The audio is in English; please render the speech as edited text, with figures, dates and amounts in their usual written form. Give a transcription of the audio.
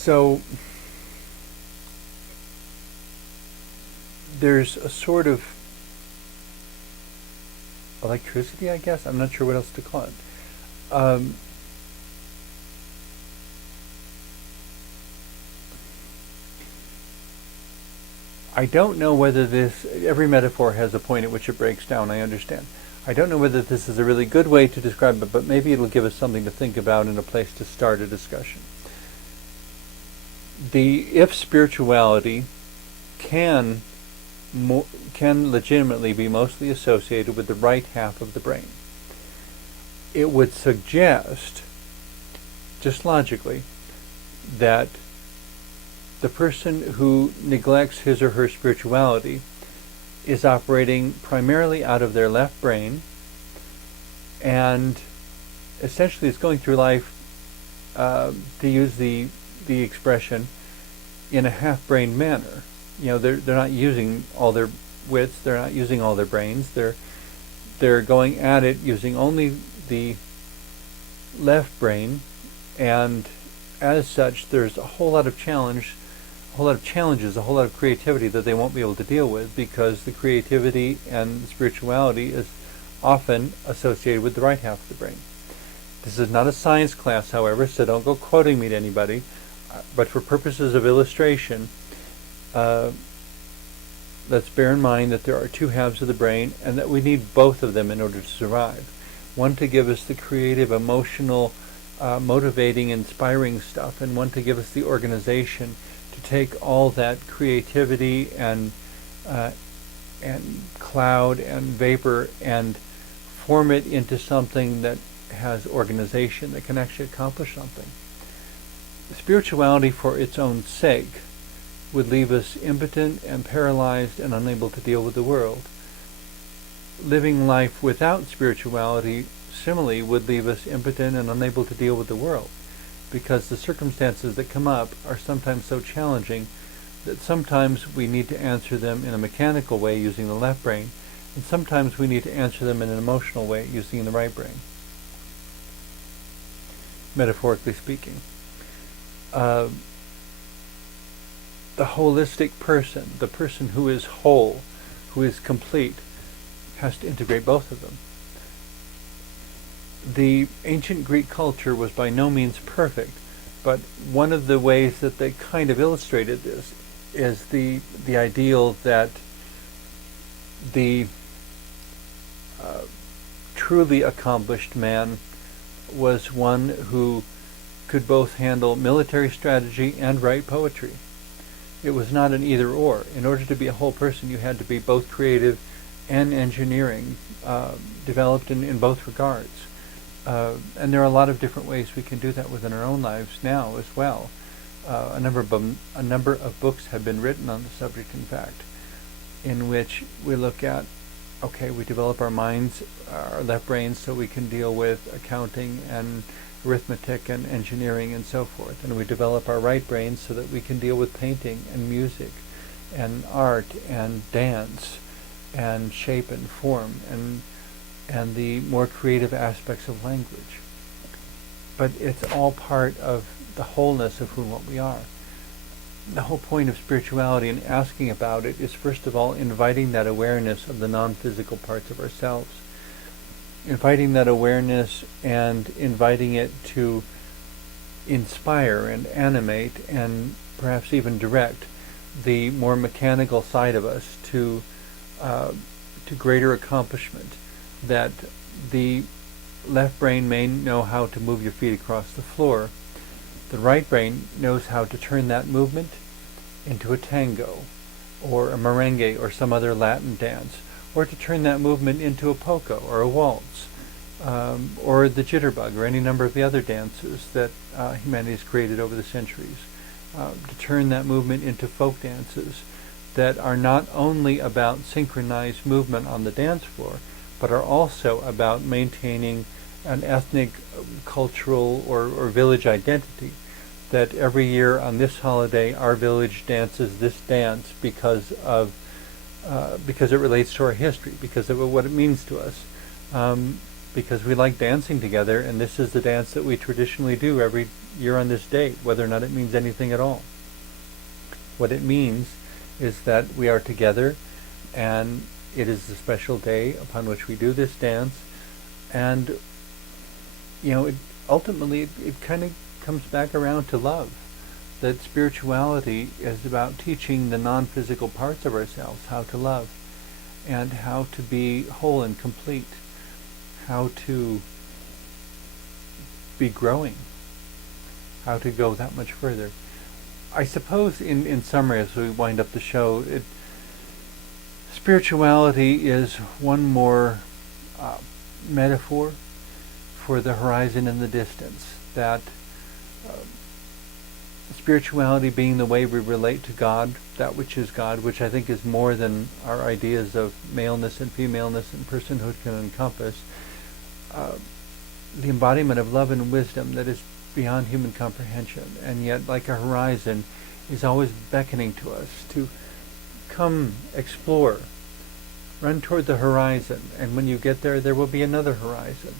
So there's a sort of electricity, I guess. I'm not sure what else to call it. Um, I don't know whether every metaphor has a point at which it breaks down, I understand. I don't know whether this is a really good way to describe it, but maybe it'll give us something to think about and a place to start a discussion. If spirituality can can legitimately be mostly associated with the right half of the brain, it would suggest, just logically, that the person who neglects his or her spirituality is operating primarily out of their left brain and essentially is going through life, to use the expression, in a half-brained manner. They're not using all their wits, they're not using all their brains, they're going at it using only the left brain, and as such there's a whole lot of challenges, a whole lot of creativity that they won't be able to deal with, because the creativity and spirituality is often associated with the right half of the brain. This is not a science class, however, so don't go quoting me to anybody, but for purposes of illustration, let's bear in mind that there are two halves of the brain and that we need both of them in order to survive. One to give us the creative, emotional, motivating, inspiring stuff, and one to give us the organization to take all that creativity and cloud and vapor and form it into something that has organization, that can actually accomplish something. Spirituality for its own sake would leave us impotent and paralyzed and unable to deal with the world. Living life without spirituality, similarly, would leave us impotent and unable to deal with the world, because the circumstances that come up are sometimes so challenging that sometimes we need to answer them in a mechanical way using the left brain, and sometimes we need to answer them in an emotional way using the right brain, metaphorically speaking. The holistic person, the person who is whole, who is complete, has to integrate both of them. The ancient Greek culture was by no means perfect, but one of the ways that they kind of illustrated this is the ideal that the truly accomplished man was one who could both handle military strategy and write poetry. It was not an either or. In order to be a whole person, you had to be both creative and engineering, developed in both regards. And there are a lot of different ways we can do that within our own lives now as well. A number of books have been written on the subject, in fact, in which we look at, we develop our minds, our left brains, so we can deal with accounting and arithmetic and engineering and so forth. And we develop our right brains so that we can deal with painting and music and art and dance and shape and form and the more creative aspects of language. But it's all part of the wholeness of who and what we are. The whole point of spirituality and asking about it is, first of all, inviting that awareness of the non-physical parts of ourselves. Inviting that awareness and inviting it to inspire and animate and perhaps even direct the more mechanical side of us to greater accomplishment. That the left brain may know how to move your feet across the floor. The right brain knows how to turn that movement into a tango or a merengue or some other Latin dance, or to turn that movement into a polka or a waltz, or the jitterbug, or any number of the other dances that humanity has created over the centuries, to turn that movement into folk dances that are not only about synchronized movement on the dance floor, but are also about maintaining an ethnic, cultural, or village identity. That every year on this holiday, our village dances this dance because it relates to our history, because of what it means to us. because we like dancing together, and this is the dance that we traditionally do every year on this date, whether or not it means anything at all. What it means is that we are together, and it is a special day upon which we do this dance, and ultimately it kind of comes back around to love. That spirituality is about teaching the non-physical parts of ourselves how to love, and how to be whole and complete, how to be growing, how to go that much further. I suppose in summary, as we wind up the show, spirituality is one more metaphor for the horizon in the distance, that spirituality being the way we relate to God, that which is God, which I think is more than our ideas of maleness and femaleness and personhood can encompass, the embodiment of love and wisdom that is beyond human comprehension, and yet like a horizon is always beckoning to us to come explore, run toward the horizon, and when you get there, there will be another horizon.